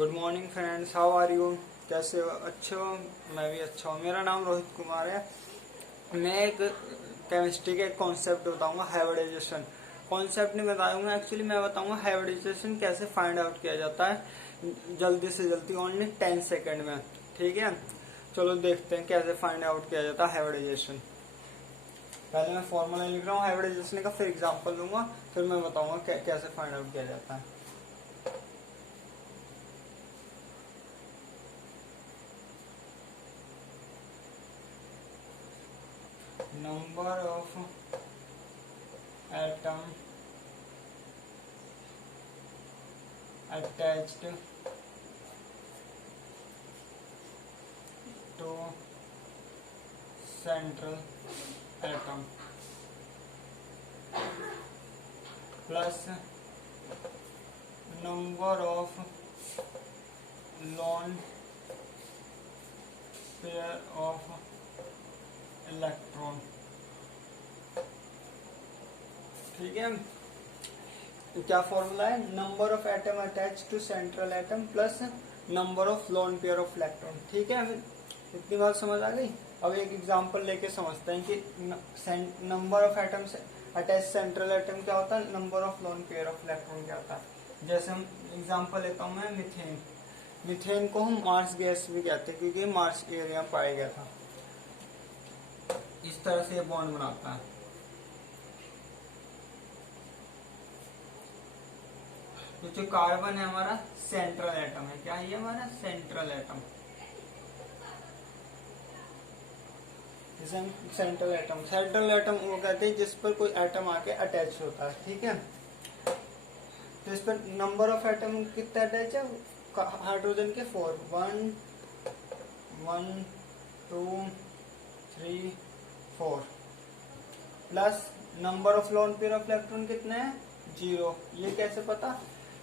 Good morning friends, how are you? कैसे हो? अच्छे हो? मैं भी अच्छा हूँ। मेरा नाम रोहित कुमार है। मैं एक केमिस्ट्री के कॉन्सेप्ट बताऊंगा, हाइब्रिडाइजेशन। कॉन्सेप्ट नहीं बताऊंगा, एक्चुअली मैं बताऊंगा हाइब्रिडाइजेशन कैसे फाइंड आउट किया जाता है जल्दी से जल्दी, ओनली 10 सेकेंड में। ठीक है, चलो देखते हैं कैसे फाइंड आउट किया जाता है हाइब्रिडाइजेशन। पहले मैं फॉर्मूला लिख रहा हूँ हाइब्रिडाइजेशन का, फिर एग्जाम्पल दूंगा, फिर मैं बताऊंगा कैसे फाइंड आउट किया जाता है। Number of atom attached to central atom plus number of lone pair of electron। ठीक है, क्या फॉर्मूला है? Number of atom attach to central atom plus number of lone pair of electron. ठीक है, इतनी बात समझ आ गई। अब एक एग्जांपल लेके समझते हैं कि नंबर ऑफ एटम से अटैच सेंट्रल एटम क्या होता है, number of lone pair of electron क्या होता है। जैसे हम एग्जांपल लेता हूं मैं, मीथेन। मीथेन को हम मार्स गैस भी कहते हैं क्योंकि मार्स एरिया में पाया गया था। इस तरह से ये बॉन्ड बनाता है। तो जो कार्बन है हमारा सेंट्रल एटम है। क्या है ये हमारा सेंट्रल एटम? सेंट्रल एटम वो कहते हैं जिस पर कोई एटम आके अटैच होता है। ठीक है, तो इस पर नंबर ऑफ एटम कितना अटैच है? हाइड्रोजन के 4, 1 1 2 3 4 plus number of lone pair of electron कितने हैं? 0। ये कैसे पता?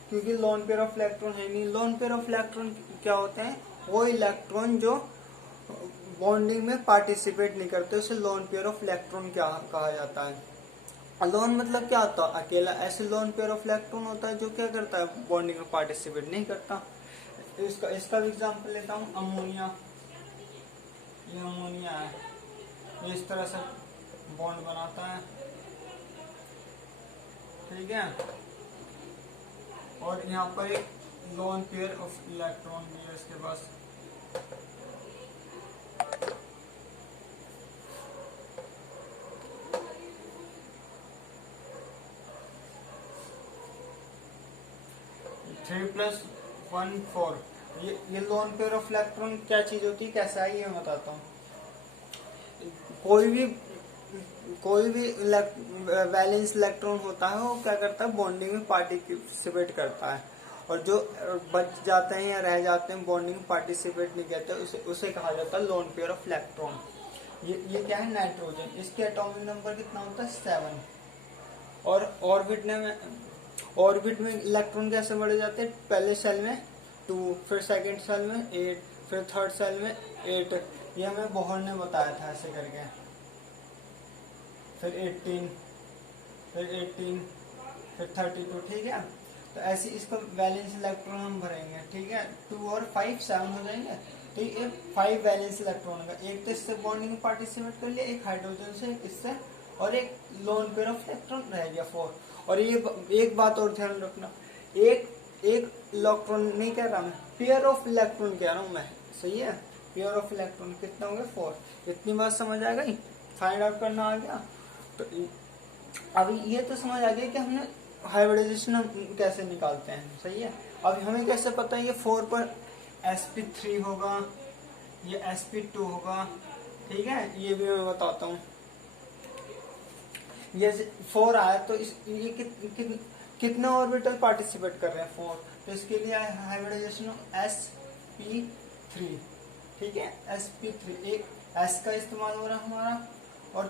क्योंकि लोन पेयर ऑफ इलेक्ट्रॉन है नहीं। लोन पेयर ऑफ इलेक्ट्रॉन क्या होते हैं? वो इलेक्ट्रॉन जो बॉन्डिंग में पार्टिसिपेट नहीं करते, उसे लोन पेयर ऑफ इलेक्ट्रॉन क्या कहा जाता है। लोन मतलब क्या होता है? अकेला। ऐसे लोन पेयर ऑफ इलेक्ट्रॉन होता है जो क्या करता है, बॉन्डिंग में पार्टिसिपेट नहीं करता। इसका भी एग्जाम्पल लेता हूँ, अमोनिया। ये अमोनिया है, इस तरह से बॉन्ड बनाता है। ठीक है, और यहाँ पर एक लोन पेयर ऑफ इलेक्ट्रॉन भी है इसके पास। Three plus 1 4। ये लोन पेयर ऑफ इलेक्ट्रॉन क्या चीज होती है, कैसा है, ये मैं बताता हूँ। कोई भी वैलेंस इलेक्ट्रॉन होता है वो क्या करता है, बॉन्डिंग में पार्टिसिपेट करता है। और जो बच जाते हैं या रह जाते हैं, बॉन्डिंग में पार्टिसिपेट नहीं करते, उसे कहा जाता है लोन पेयर ऑफ इलेक्ट्रॉन। ये क्या है? नाइट्रोजन। इसके एटॉमिक नंबर कितना होता है? 7। और ऑर्बिट में इलेक्ट्रॉन कैसे बढ़े जाते हैं? पहले सेल में 2, फिर सेकंड सेल में 8, फिर थर्ड सेल में 8। ये हमें बोहर ने बताया था ऐसे करके। फिर 18, फिर 32। ठीक है, तो ऐसे इसको वैलेंस इलेक्ट्रॉन हम भरेंगे। ठीक है, 2 और 5 7 हो जाएंगे। तो ये 5 वैलेंस इलेक्ट्रॉन का, एक तो इससे बॉन्डिंग में पार्टिसिपेट कर लिया, एक हाइड्रोजन से, इससे, और एक लोन पेयर ऑफ इलेक्ट्रॉन रह गया 4। और ये एक बात और ध्यान रखना, एक इलेक्ट्रॉन नहीं कह रहा मैं, पेयर ऑफ इलेक्ट्रॉन कह रहा हूं मैं। सही है, पेयर ऑफ इलेक्ट्रॉन कितना हो गया? 4। इतनी बात समझ आ गई? फाइंड आउट करना आ गया। तो अभी ये तो समझ आ गया कि हमने हाइब्रिडाइजेशन कैसे निकालते हैं। सही है, अभी हमें कैसे पता है ये 4 पर sp3 होगा, ये sp2 होगा। ठीक है, ये भी मैं बताता हूँ। ये 4 आया तो ये कितने ऑर्बिटल पार्टिसिपेट कर रहे हैं? 4। तो इसके लिए हाइब्रिडाइजेशन sp3। ठीक है, sp3, एक s का इस्तेमाल हो रहा है हमारा, और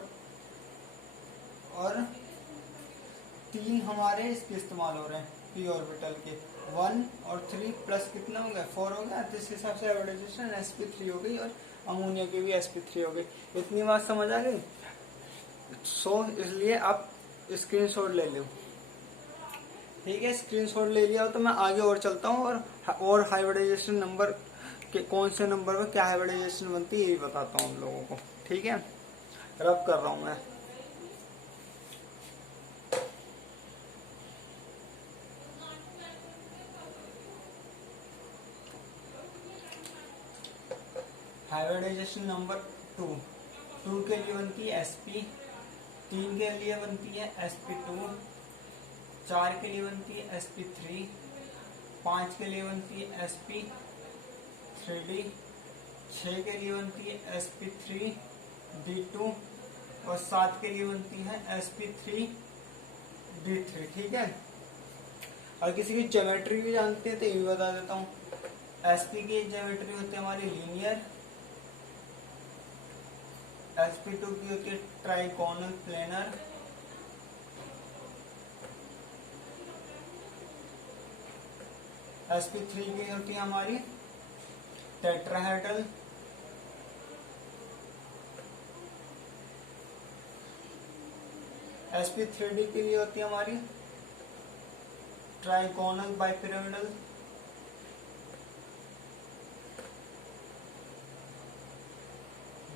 3 हमारे इसके इस्तेमाल हो रहे हैं p ऑर्बिटल के। 1 और 3 प्लस कितना हो गया? 4 हो गया। तो इस हिसाब से हाइब्रिडाइजेशन sp3 हो गई, और अमोनिया की भी sp3 हो गई। इतनी बात समझ आ गई? इसलिए आप स्क्रीनशॉट ले लो। ठीक है, स्क्रीनशॉट ले लिया हो तो मैं आगे और चलता हूँ और हाइब्रिडाइजेशन नंबर के कौन से नंबर पर क्या हाइब्रिडाइजेशन बनती है ये बताता हूँ आप लोगों को। ठीक है, रब कर रहा हूँ मैं। हाइब्रिडाइजेशन नंबर 2 के लिए बनती है sp, 3 के लिए बनती है sp2, 4 के लिए बनती है sp3, 5 के लिए बनती है sp3d, 6 के लिए बनती है sp3d2 और 7 के लिए बनती है sp3d3। ठीक है, और किसी की ज्योमेट्री भी जानते हैं तो ये भी बता देता हूँ। sp की ज्योमेट्री होती है हमारी लीनियर, sp2 की होती है ट्राइगोनल प्लेनर, sp3 की होती है हमारी टेट्राहेड्रल, sp3d के लिए होती है हमारी ट्राइगोनल बाइपिरामिडल,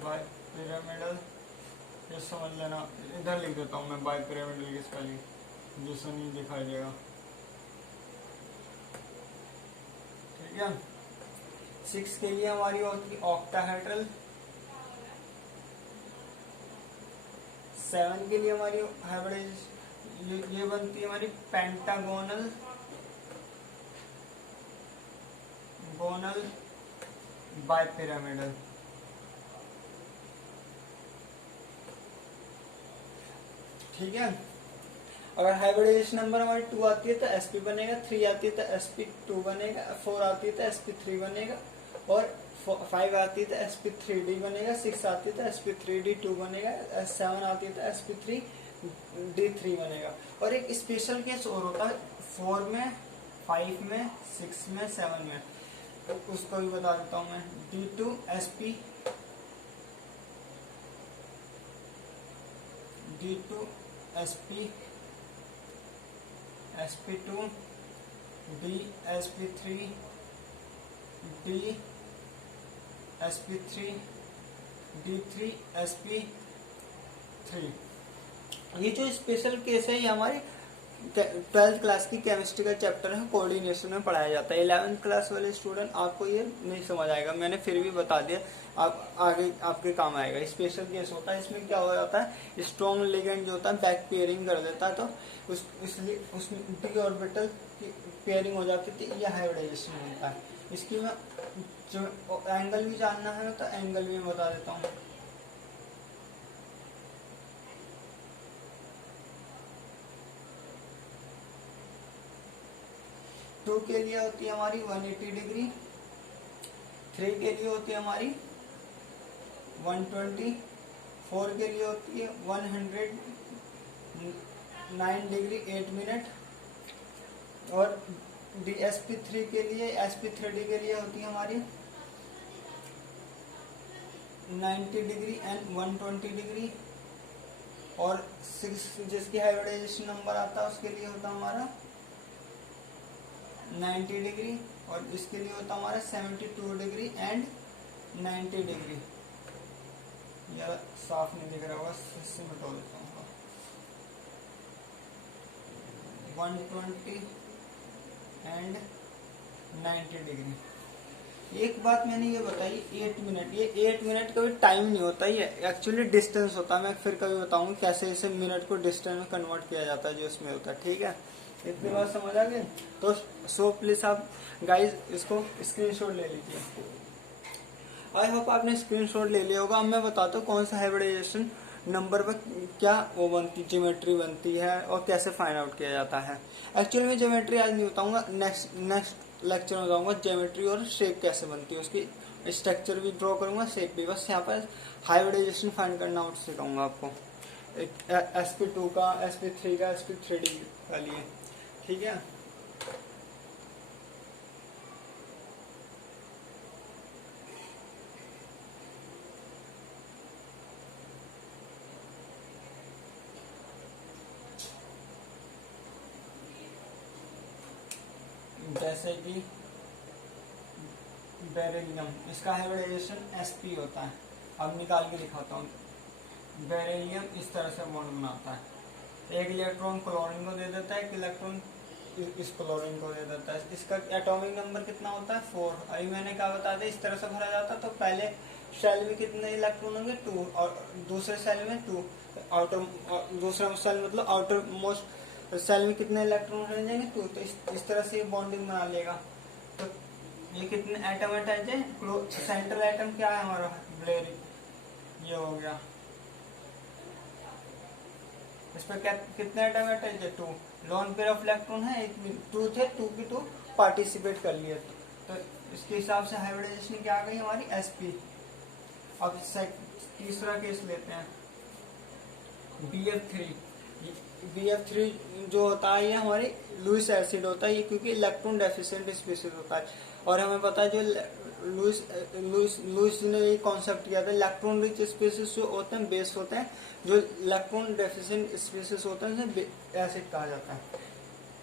बाइपिरामिडल, ये समझ लेना, इधर लिख देता हूँ मैं बाइपिरामिडल की स्पेलिंग जिससे नहीं दिखाई देगा। ठीक है, 6 के लिए हमारी होती है ऑक्टाहेड्रल, 7 के लिए हमारी हाइब्रिडाइजेशन ये बनती है हमारी पेंटागोनल बाइपिरामिडल। ठीक है, अगर हाइब्रिडाइजेशन नंबर हमारी 2 आती है तो sp बनेगा, 3 आती है तो sp2 बनेगा, 4 आती है तो sp3 बनेगा और 5 आती है तो sp3d बनेगा, 6 आती है तो sp3d2 बनेगा, 7 आती है तो sp3d3 बनेगा। और एक स्पेशल केस और होता है 4 में, 5 में, 6 में, 7 में, तो उसको भी बता देता हूँ मैं। d2 sp, d2 sp, sp2 d, sp3 d, sp3 d3 sp3। ये जो स्पेशल केस है ये हमारी 12th क्लास की केमिस्ट्री का चैप्टर है, कोऑर्डिनेशन में पढ़ाया जाता है। 11th क्लास वाले स्टूडेंट आपको ये नहीं समझ आएगा, मैंने फिर भी बता दिया, आप आगे आपके काम आएगा। स्पेशल केस होता है, इसमें क्या हो जाता है, स्ट्रॉन्ग लिगेंड जो होता है बैक पेयरिंग कर देता है, तो इसलिए उसमें डी ऑर्बिटल की पेयरिंग हो जाती है, ये हाइब्रिडाइजेशन होता है। इसकी मैं जो एंगल भी जानना है तो एंगल भी बता देता हूँ। टू के लिए होती है हमारी 180 डिग्री, 3 के लिए होती है हमारी 120, 4 के लिए होती है 109 डिग्री 8 मिनट और sp3 के लिए, sp3d के लिए होती है हमारी 90 डिग्री एंड 120 डिग्री और 6 जिसकी हाइब्रिडाइजेशन नंबर आता है उसके लिए होता है हमारा 90 डिग्री और इसके लिए होता हमारा 72 डिग्री एंड 90 डिग्री। यह साफ नहीं दिख रहा होगा, इससे मिटा देता हूँ। 120 एंड 90 डिग्री। एक बात मैंने ये बताई 8 मिनट, ये 8 मिनट कभी टाइम नहीं होता, ये एक्चुअली डिस्टेंस होता है। मैं फिर कभी बताऊंगा कैसे इसे मिनट को डिस्टेंस में कन्वर्ट किया जाता है जो इसमें होता है। ठीक है, इतनी बात समझ आ गई? तो सो प्लीज आप गाइज इसको स्क्रीनशॉट ले लीजिए। आई होप आपने स्क्रीनशॉट ले लिया होगा। अब मैं बताता हूँ कौन सा हाइब्रिडाइजेशन नंबर पर क्या वो बनती ज्योमेट्री बनती है और कैसे फाइंड आउट किया जाता है। एक्चुअली मैं ज्योमेट्री आज नहीं बताऊंगा, नेक्स्ट लेक्चर में बताऊंगा ज्योमेट्री और शेप कैसे बनती है, उसकी स्ट्रक्चर भी ड्रॉ करूंगा, शेप भी। बस यहाँ पर हाइब्रिडाइजेशन फाइंड करना आउट सिखाऊंगा आपको, sp2 का, sp3 का, sp3d का लिए। ठीक है, जैसे कि बेरिलियम, इसका हाइब्रिडाइजेशन sp होता है। अब निकाल के दिखाता हूँ। बेरिलियम इस तरह से बॉन्ड बनाता है, एक इलेक्ट्रॉन क्लोरीन को दे देता है, एक इलेक्ट्रॉन इस क्लोरीन को दे देता है। इसका एटॉमिक नंबर कितना होता है 4। अभी मैंने क्या बता दिया, इस तरह से भरा जाता तो पहले सेल में कितने इलेक्ट्रॉन होंगे 2 और दूसरे सेल में 2, आउटर दूसरा सेल मतलब आउटर मोस्ट सेल में कितने इलेक्ट्रॉन रह जाएंगे 2। तो इस तरह से बॉन्डिंग बना लेगा। तो ये कितने एटम अटैच है, सेंट्रल एटम क्या है हमारा ब्लेरिक, ये हो गया। इस पर क्या कितने एटम अटैच है 2, लोन पेयर ऑफ इलेक्ट्रॉन है 2 थे, 2 की 2 पार्टिसिपेट कर लिए। तो इसके हिसाब से हाइब्रिडाइजेशन क्या आ गई हमारी sp। अब तीसरा केस लेते हैं BF3। BF3 जो होता है ये हमारी लुईस एसिड होता है, ये क्योंकि इलेक्ट्रॉन डेफिशिएंट स्पीशीज होता है। और हमें पता है जो लुईस ने ये कॉन्सेप्ट किया था, इलेक्ट्रॉन रिच स्पीशीज जो होते हैं बेस होते हैं, जो इलेक्ट्रॉन डेफिशिएंट स्पीशीज होते हैं उसे एसिड कहा जाता है।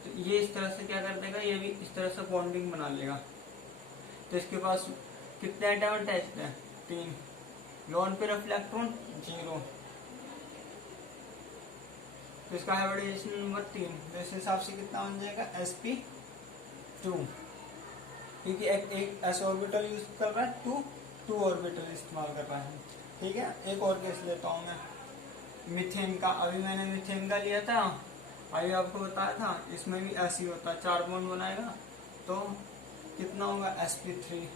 तो ये इस तरह से क्या कर देगा, ये भी इस तरह से बॉन्डिंग बना लेगा। तो इसके पास कितने एटम अटैच्ड हैं 3, लोन पेयर ऑफ इलेक्ट्रॉन 0। तो इसका हाइब्रिडाइजेशन नंबर 3, तो इस हिसाब से कितना बन जाएगा sp2, क्योंकि एक s ऑर्बिटल यूज कर रहा है, 2 ऑर्बिटल इस्तेमाल कर रहा है। ठीक है, एक और केस लेता हूँ मैं मीथेन का। अभी मैंने मीथेन का लिया था, अभी आपको बताया था, इसमें भी ऐसे ही होता है, 4 बॉन्ड बनाएगा तो कितना होगा sp3।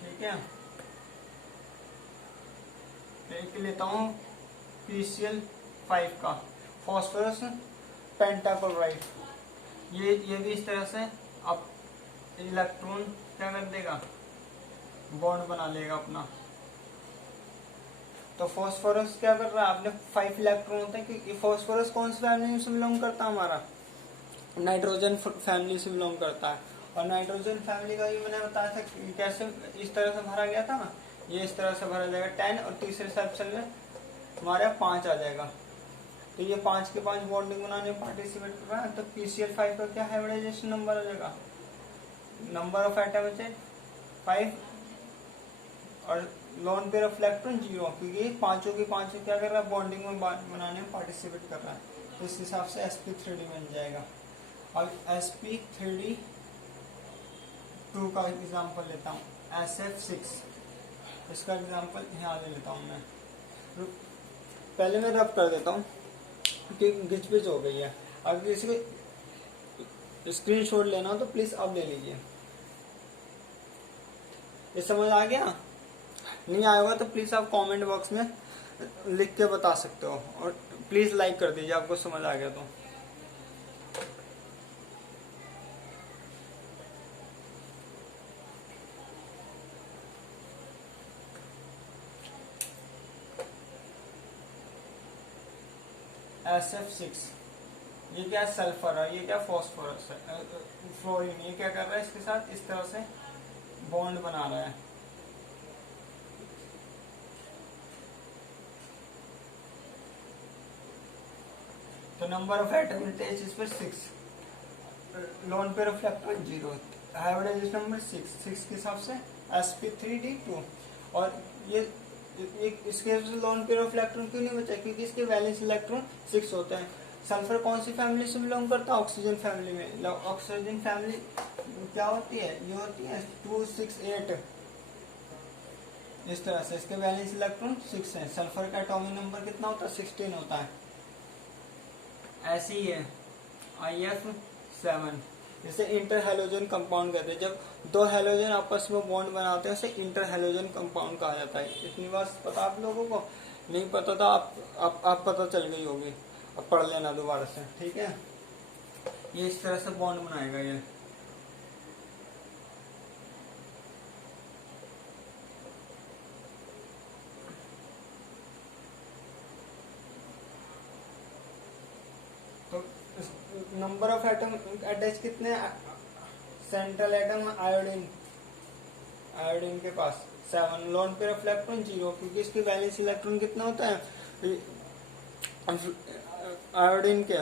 ठीक है, एक लेता हूँ PCl5 का, फॉस्फोरस पेंटाक्लोराइड। ये भी इस तरह से अब इलेक्ट्रॉन क्या कर देगा, बॉन्ड बना लेगा अपना। तो फॉस्फोरस क्या कर रहा है, आपने 5 इलेक्ट्रॉन होते हैं, कि फॉस्फोरस कौन सी फैमिली से बिलोंग करता है, हमारा नाइट्रोजन फैमिली से बिलोंग करता है। और नाइट्रोजन फैमिली का भी मैंने बताया था कैसे इस तरह से भरा गया था ना, ये इस तरह से भरा जाएगा 10 और तीसरे सेक्शन में हमारे 5 आ जाएगा। तो ये 5 के 5 बॉन्डिंग बनाने में पार्टिसिपेट कर रहा है। तो PCl5 का क्या हाइब्रिडाइजेशन नंबर हो जाएगा, नंबर ऑफ एटम है 5 और लोन पेयर ऑफ इलेक्ट्रॉन 0, क्योंकि पांचों की पांचों क्या कर रहा है, बॉन्डिंग में बनाने में पार्टिसिपेट कर रहा है। तो इस हिसाब से sp3d बन जाएगा। और sp3d2 का एग्जांपल लेता हूँ, SF6, इसका एग्जांपल यहाँ ले लेता हूँ मैं। पहले मैं रब कर देता हूँ कि गिचपिच हो गई है। अगर किसी को स्क्रीनशॉट लेना हो तो प्लीज अब ले लीजिए। ये समझ आ गया, नहीं आया होगा तो प्लीज आप कमेंट बॉक्स में लिख के बता सकते हो, और प्लीज लाइक कर दीजिए आपको समझ आ गया तो। SF6 ये क्या सल्फर है, ये क्या फॉस्फोरस है, फ्लोरीन, ये क्या कर रहा है इसके साथ इस तरह से बॉन्ड बना रहा है। तो नंबर ऑफ एटम अटैच्ड इस पर 6, lone pair of electron 0, hybridization number 6 के हिसाब से sp3d2। और ये इसके लोन पेयर ऑफ इलेक्ट्रॉन क्यों नहीं बचा, क्योंकि इसके वैलेंस इलेक्ट्रॉन 6 होते हैं। सल्फर कौन सी फैमिली से बिलोंग करता है, ऑक्सीजन फैमिली में। ऑक्सीजन फैमिली क्या होती है, ये होती है 2 6 8, इस तरह से इसके वैलेंस इलेक्ट्रॉन 6 है। सल्फर का एटॉमिक नंबर कितना होता है 16 होता है। ऐसी ही है IF7, जिसे इंटर हेलोजन कंपाउंड कहते हैं। जब 2 हेलोजन आपस में बॉन्ड बनाते हैं उसे इंटर हेलोजन कंपाउंड कहा जाता है। इतनी बात पता आप लोगों को, नहीं पता था आप पता चल गई होगी, अब पढ़ लेना दोबारा से। ठीक है, ये इस तरह से बॉन्ड बनाएगा ये। तो नंबर ऑफ एटम अटैच कितने, सेंट्रल एटम आयोडीन के पास 7, लोन पेयर ऑफ इलेक्ट्रॉन 0, क्योंकि इसकी वैलेंस इलेक्ट्रॉन कितना होता है आयोडीन के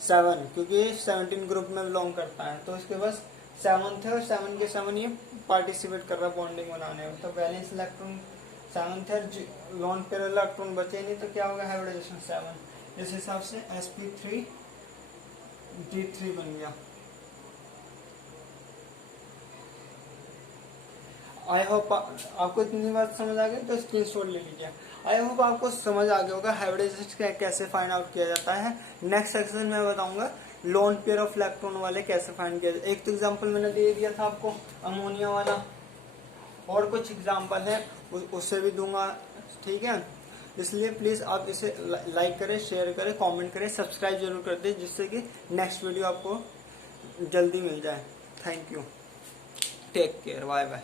7, क्योंकि 17 ग्रुप में बिलोंग करता है, तो इसके पास 7 थे और 7 के 7 ये पार्टिसिपेट कर रहा है बॉन्डिंग बनाने में। तो वैलेंस इलेक्ट्रॉन 7 थे, लोन पेयर इलेक्ट्रॉन बचे नहीं, तो क्या होगा हाइब्रिडाइजेशन 7। इस हिसाब से sp3d3 बन गया। आई होप आपको इतनी बात समझ आ गई, तो स्क्रीनशॉट ले लीजिए। आई होप आपको समझ आ गया होगा हाइब्रिडाइजेशन कैसे फाइंड आउट किया जाता है। नेक्स्ट सेक्शन में बताऊंगा लोन पेयर ऑफ इलेक्ट्रॉन वाले कैसे फाइंड किया जाए। एक तो एग्जांपल मैंने दे दिया था आपको अमोनिया वाला, और कुछ एग्जांपल है उससे भी दूंगा, ठीक है। इसलिए प्लीज आप इसे लाइक करें, शेयर करें, कमेंट करें, सब्सक्राइब जरूर कर दें, जिससे कि नेक्स्ट वीडियो आपको जल्दी मिल जाए। Thank you, take care, bye bye.